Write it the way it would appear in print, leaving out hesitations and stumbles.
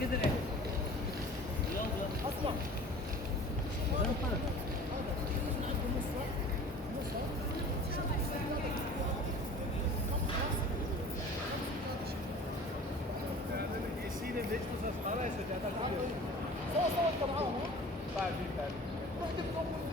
كده ليه؟ يلا اصلا يصير ليش بس خلاص ده سوا انت معاهم ها؟ بعدين رحت بتوقف